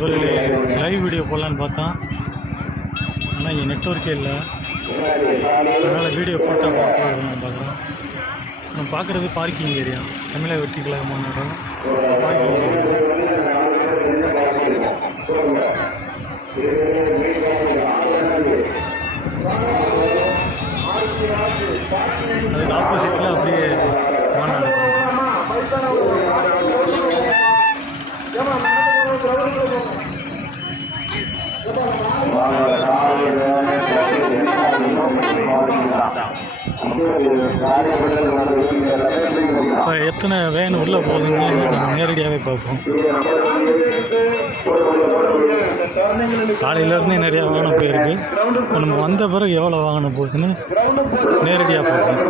நண்பர்களே live video போடலான்னு பார்த்தோம். ஆனால் இங்கே நெட்ஒர்க்கே இல்லை. அதனால் வீடியோ போட்டால் பார்க்கலாம் நான் பார்க்குறோம். நம்ம பார்க்குறது parking area Tamilaga Vettri Kazhagam parking area எத்தனை வேன் உள்ளே போகுதுன்னு நம்ம நேரடியாகவே பார்ப்போம். காலையிலேருந்தே நிறையா வாகனம் போயிருக்கு. இப்போ நம்ம வந்த பிறகு எவ்வளோ வாகனம் போகுதுன்னு நேரடியாக பார்ப்போம்.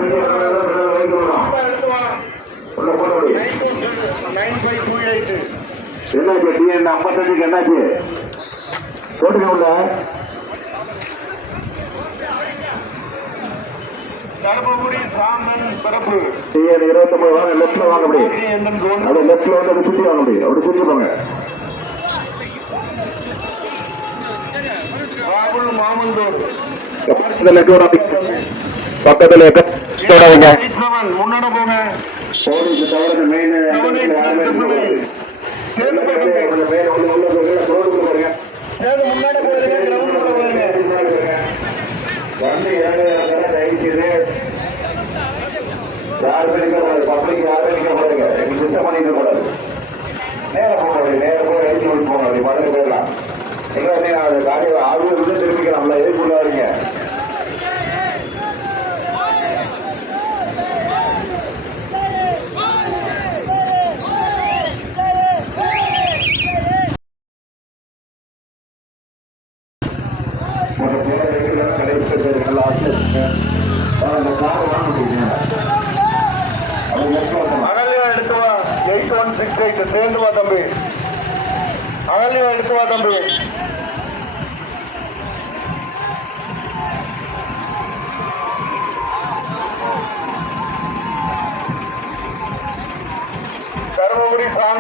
என்னாச்சு ஐம்பத்தஞ்சுக்கு என்னாச்சு போட்டுக்க உள்ள டிஎன் இருபத்தொன்பது வாங்க லெஃப்ட்ல வாங்க ஒன்று அப்படியே லெஃப்ட்ல வந்து அப்படி சுத்தி வாங்க அப்படி அப்படி சுத்தி போங்க. பக்கத்துல பக்கத்துல போங்க. போலீஸ் தவிர மெயின் சேர்ந்து போங்க மேல உள்ள உள்ள உள்ள ரோடு பாருங்க சேர்ந்து முன்னாடி போயிருங்க கிரவுண்ட் போயிருங்க வந்து இறங்குறதுனால தயவு செய்து யாருமே நிற்கக்கூடாது பப்ளிக் யாருமே நிற்கக்கூடாதுங்க எங்களுக்கு சுத்தம் பண்ணிட்டு கூடாது நேர போக நேரம் போய் எழுதி விட்டு போங்க அப்படி. மறந்து போயிடலாம் எங்க அது காரியம் ஆர்வம் இருந்து திரும்பிக்கலாம்ல எதுக்குள்ளாருங்க உள்ளாருங்க மற்ற பிற இடத்துல கடைசி பேர் நல்லா ஆசை அந்த காரை வாங்க முடியுங்க அது லெஃப்ட் வரணும் அகல்யா எடுத்து வா எயிட் ஒன் சிக்ஸ் எயிட் சேர்ந்து வா தம்பி அகல்யா எடுத்து வா தம்பி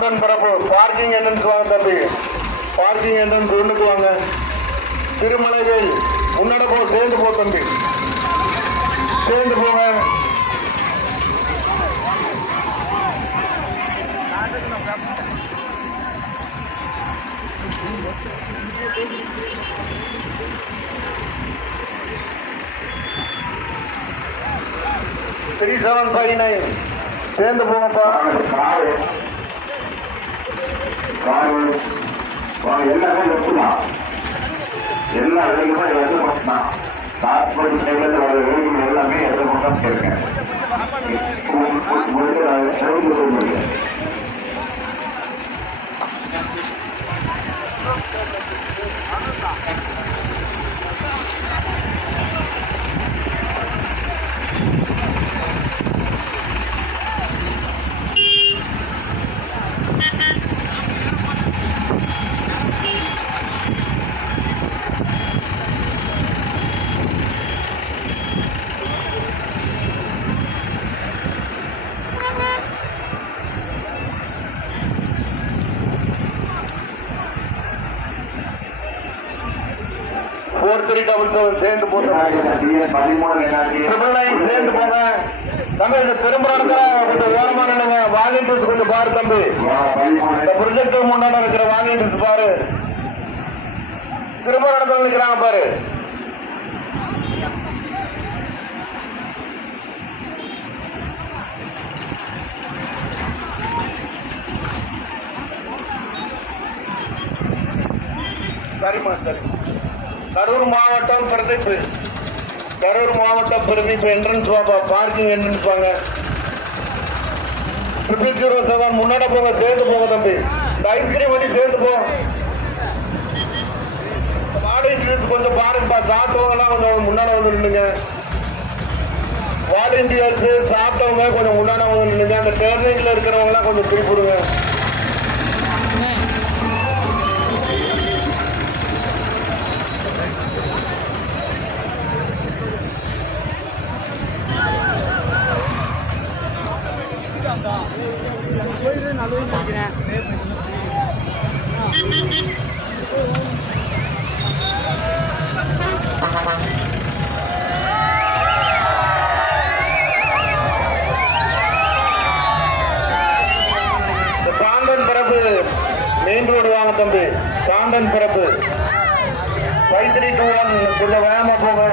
தருமபுரி பரப்பு பார்க்கிங் என்னன்னு வாங்க தம்பி. பார்க்கிங் என்னன்னு ஒண்ணுக்கு வாங்க திருமலைவேல் முன்னாடி போ சேர்ந்து போ தம்பி. சேர்ந்து போங்க. த்ரீ செவன் ஃபைவ் நைன் சேர்ந்து போங்கப்பா. காரு காரு வாங்க எல்லாமே லெஃப்ட்தான் எல்லா வேலைக்குமே எது மட்டும்தான் கார்பரேட் வர வேலைகள் எல்லாமே எது மட்டும் இருக்கேன் உங்களுக்கு சேர்ந்து போங்க சேர்ந்து போங்க. தம்பி இந்த திரும்புறாங்க கொஞ்சம் ஓரமா நின்னுங்க வாலண்டியர்ஸ் கொஞ்சம் பாரு தம்பி. இந்த ப்ரொஜெக்ட் முன்னாடி இருக்கிற வாலண்டியர்ஸ் பாரு. திரும்ப இடத்துல நிற்கிறாங்க பாரு. சரிம்மா சரிம்மா கரூர் மாவட்டம் பிரதீப். கரூர் மாவட்டம் பிரதீப் என்ட்ரன்ஸ் வாப்பா பார்க்கிங் என்ட்ரன்ஸ் வாங்க ட்ரிபிள் ஜீரோ செவன் முன்னாடி போங்க சேர்ந்து போங்க தம்பி. இந்த ஐஸ்கிரீம் வண்டி சேர்ந்து போ. வாடகை கொஞ்சம் பாருங்கப்பா சாப்பிட்டவங்கலாம் கொஞ்சம் முன்னாடி வந்து நின்னுங்க வாலண்டியர்ஸ் சாப்பிட்டவங்க கொஞ்சம் முன்னாடி வந்து நில்லுங்க. அந்த டேர்னிங்ல இருக்கிறவங்களாம் கொஞ்சம் குறிப்பிடுங்க சாந்தன் பிறப்பு. ஃபைவ் தூரம் கொஞ்சம் வேகமா போங்க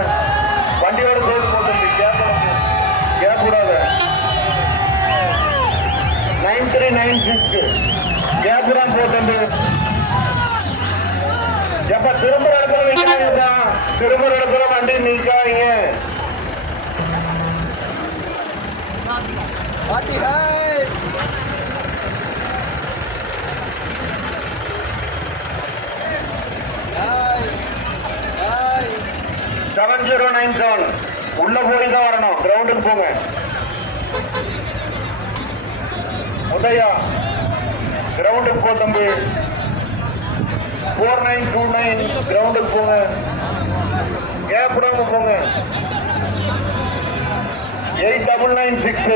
வண்டியோட சேர்த்து போட்டு கேட்கக்கூடாது. Nine three nine six. Gap போட்டு எப்ப திரும்ப இடத்துல நிக்காதீங்க திரும்புற இடத்துல வண்டி நிற்காதீங்க செவன் ஜீரோ நைன் செவன். உள்ள போய் தான் வரணும். கிரவுண்டுக்கு போங்க. உதயா கிரவுண்டுக்கு போ தம்பி. ஃபோர் நைன் டூ நைன் கிரவுண்டுக்கு போங்க. கேப் போங்க. Eight double nine six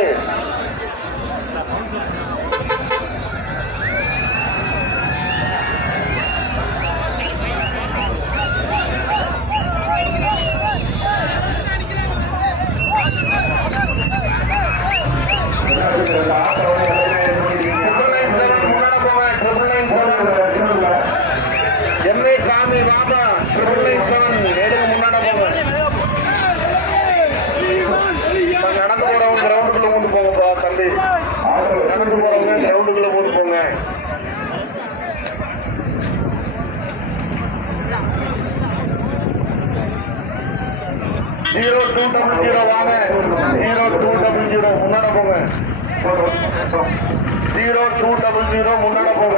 zero two double zero வாங்க. ஜீரோ டூ டபுள் ஜீரோ முன்னாடி போங்க. ஜீரோ டூ டபுள் ஜீரோ முன்னாடி போங்க.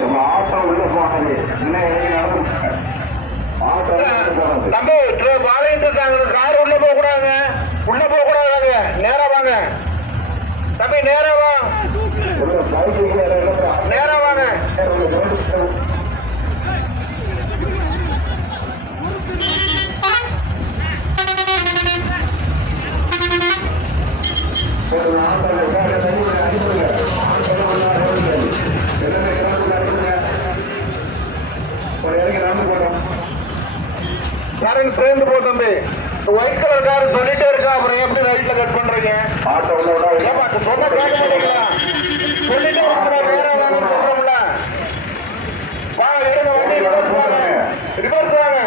நம்ம ஆட்டம் உள்ள போனது இன்னும் எங்க நடந்து ஆட்டம் உள்ள போனது தம்பி பாளையத்து கார் உள்ள போக கூடாதுங்க உள்ள போக கூடாதுங்க நேரா வாங்க. தம்பி நேரவா வா. சேர்ந்து போ தம்பி. ஒயிட் கலர் கார் சொல்லிட்டே இருக்கா அப்புறம் எப்படி ரைட்ல கட் பண்றீங்க? ஆட்டோல சொன்ன கேட்க மாட்டீங்களா சொல்லிட்டே இருக்கிற நேரா வாங்கன்னு சொல்றோம்ல வாங்க எடுங்க வண்டி ரிவர்ஸ் வாங்க ரிவர்ஸ் வாங்க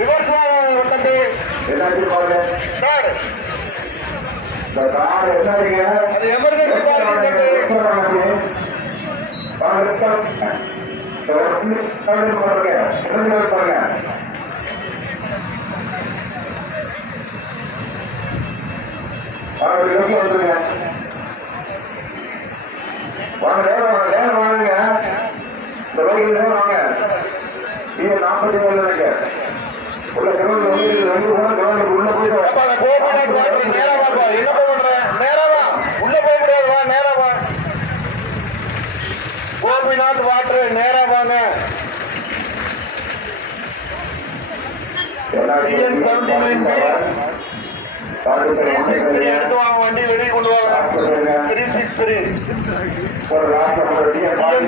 ரிவர்ஸ் வாங்க தம்பி சார் அது எமர்ஜென்சி கார் வாங்க நேரம் வாங்க நேரம் வாங்குங்க இந்த வழியில் நேரம் வாங்க இது நாற்பத்தி ஏழு இருக்கு உள்ள கிரௌண்ட் ரெண்டு கிரௌண்ட் உள்ள போய் அப்ப அந்த கோபுரம் காட்டுறது நேரா வாப்பா என்ன போய் பண்ற நேரா வா உள்ள போக முடியாது வா நேரா வா கோபிநாத் வாட்டர் நேரா வாங்க வாங்க வண்டி வெளியே கொண்டு வாங்க. Three six three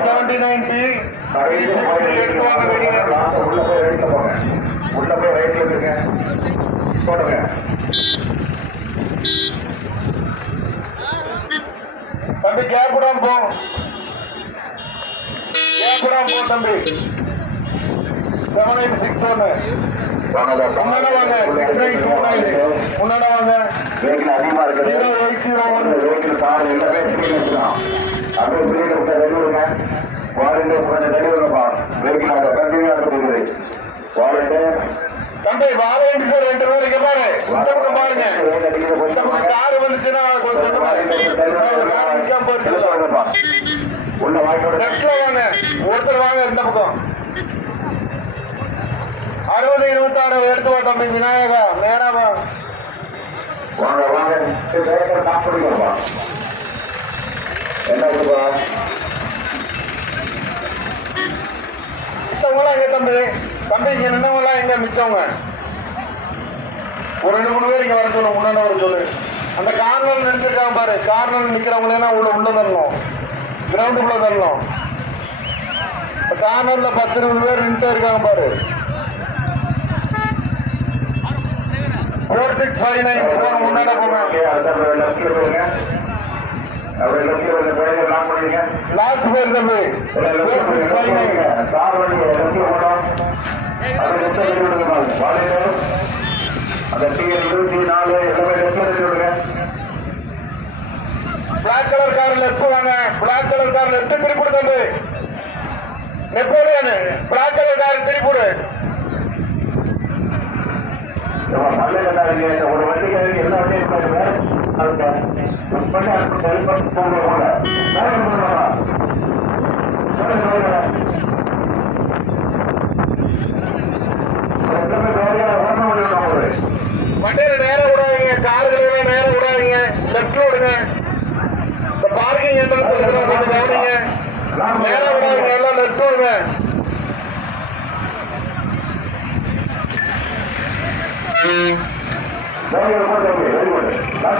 seventy nine B. எடுத்து வாங்க வெளியே. உள்ள போய் ரைட்ல போங்க. உள்ள போய் ரைட்ல போடுங்க தம்பி கேப் விடாம போ. கேப் விடாம போ தம்பி. செவன் எயிட் சிக்ஸ் ஒன்று முன்னாட வாங்க. சிக்ஸ் நைன் டூ நைன் முன்னாட வாங்க. அதிகமா இருக்குது ஜீரோ எயிட் ஜீரோ ஒன் அப்படியே விட்ட வெளியிடுங்க வாரண்டு கொஞ்சம் வெளியிடுங்கப்பா வெஹிக்கிள் அதை கண்டினியூ இருக்குது வாரண்டு தம்பி வாரண்டி சார் ரெண்டு பேரும் இங்க பாரு. இந்த பக்கம் பாருங்க. கார் வந்துச்சுன்னா கொஞ்சம் போயிடுச்சு உள்ள வாங்கிட்டு லெஃப்ட்ல வாங்க. ஒருத்தர் வாங்க இந்த பக்கம். அறுபது இருபத்தாறு எடுத்து வா தம்பி விநாயகா நேரா வாங்க வாங்க. பண்ணிக்கோப்பா என்ன இருக்குப்பா மிச்சவங்களாம் எங்க தம்பி? தம்பி இங்க நின்னவங்களாம் எங்க? மிச்சவங்க? ஒரு ரெண்டு மூணு பேர் இங்க வர சொல்லு முன்னாடி வர சொல்லு. அந்த கார்னர் நின்றுருக்காங்க பாரு. கார்னர் நிற்கிறவங்களே தான் உள்ள உள்ள தரணும். கிரவுண்டுக்குள்ள தரணும். கார்னர்ல பத்து இருபது பேர் நின்று இருக்காங்க பாரு. Four six five nine four முன்னாடி லாஸ்ட் பேர் தம்பி four six five nine black colour car left வாங்க. பிளாக் கலர் கார் லெஃப்ட் திருப்பிடு தம்பி நெப்போலியன் பிளாக் கலர் கார் திருப்பிடு ஒரு வண்டிக்கு அதுக்கு எல்லா வண்டியும் இருக்காங்க அதுக்கு புக் பண்ணி அதுக்கு ஹெல்ப் பண்ணி போங்க போங்க வேற என்ன பண்ணலாம் சொல்லுங்க சொல்லுங்க எல்லாமே வேலையாக ஓட்ட முடியும் ஒரு வண்டியில நேரம் விடாதீங்க கார்கள் நேரம் விடாதீங்க லெஃப்ட்ல விடுங்க இந்த பார்க்கிங் என்ட்ரன்ஸ் கொஞ்சம் கவனிங்க நேரம் விடாதீங்க எல்லாம் லெஃப்ட் விடுங்க வேலையை போட்டு வெரி குட் லாக்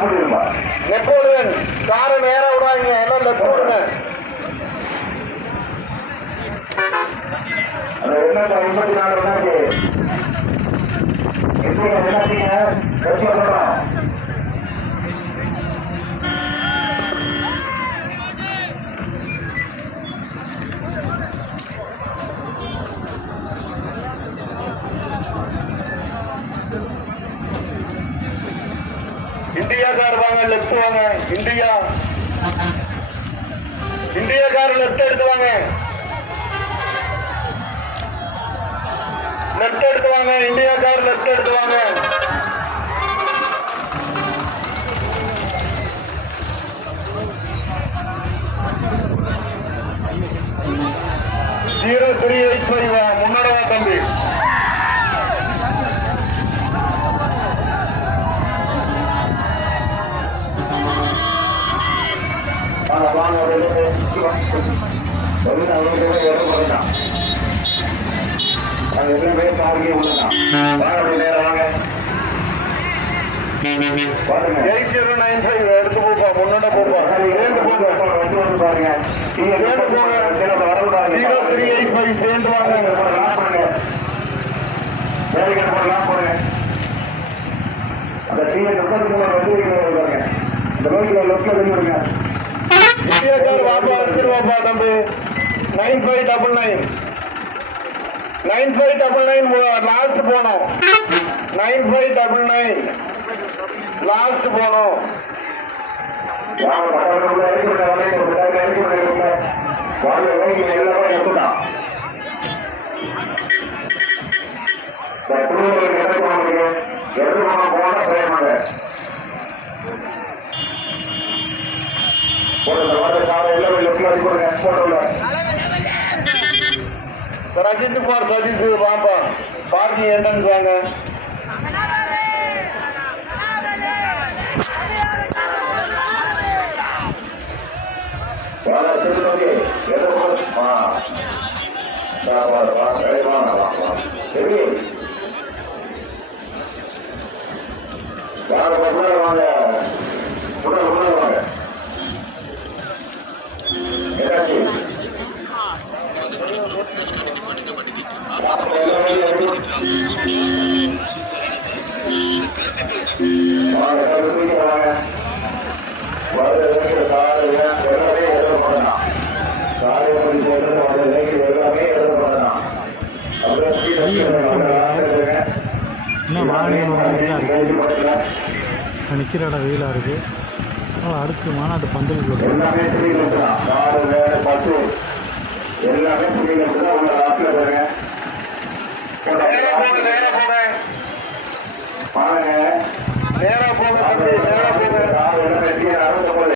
பண்ணிடுமா நெப்போலியன் காரை நேரம் விடாதீங்க. எல்லாம் லெஃப்ட் விடுங்க என்ன எண்பத்தி நாலு வாங்க லெஃப்ட் வாங்க இந்தியா. இந்தியா லெப்ட் லெஃப்ட் எடுத்து வாங்க. லெஃப்ட் எடுத்து வாங்க இந்தியா கார் எடுத்து வாங்க. ஜீரோ த்ரீ எயிட் ஃபைவ் முன்னாடி தம்பி. வாங்க வாங்க பண்ணலாம் எத்தனை பேர் உள்ளதான் வாங்க நேரம் வாங்க பாருங்க எயிட் ஜீரோ நைன் ஃபைவ் எடுத்து போப்பா முன்னாடி போப்பா சேர்ந்து போங்க பாருங்க சேர்ந்து போங்க ஜீரோ த்ரீ எயிட் ஃபைவ் சேர்ந்து வாங்க அந்த டீயை முப்பத்தி மூணு வந்து பாருங்க இந்த ரோட்ல லெஃப்ட்ல வெளியே விடுங்க இந்தியா கார் வாப்பா எடுத்துருவாப்பா தம்பி nine five double nine nine five double nine last போனோம் nine five double nine last போனோம் வாங்க பக்கத்துல இறக்கி விடுங்க வலையை ஒரு டைம் இறக்கி விடுங்க வாங்க இறக்கி எல்லாரும் எடுத்துட்டான் திருவள்ளுவர் இறக்கி வாங்க இறக்கி போன போனா போயிருமாங்க போடுங்க வர காரை எல்லாம் லெஃப்ட்ல அடி கொடுங்க போடுங்க ரஜித் குமார் சதீஷ் வாப்பா பார்க்கிங் என்ட்ரன்ஸ் வாங்க வாங்க இன்னும் வாகனம் இருக்குது லைட் பண்ணலாம். நான் நிற்கிற இடம் வெயிலாக இருக்குது ஆனால் அடுத்து மாநாட்டு பந்தல் எல்லாமே speed இருக்கிறான் தான். காரு வேறு எல்லாமே நேரம் போடு நேரம் போடு பாருங்க நேரம் போடு நேரம் போடு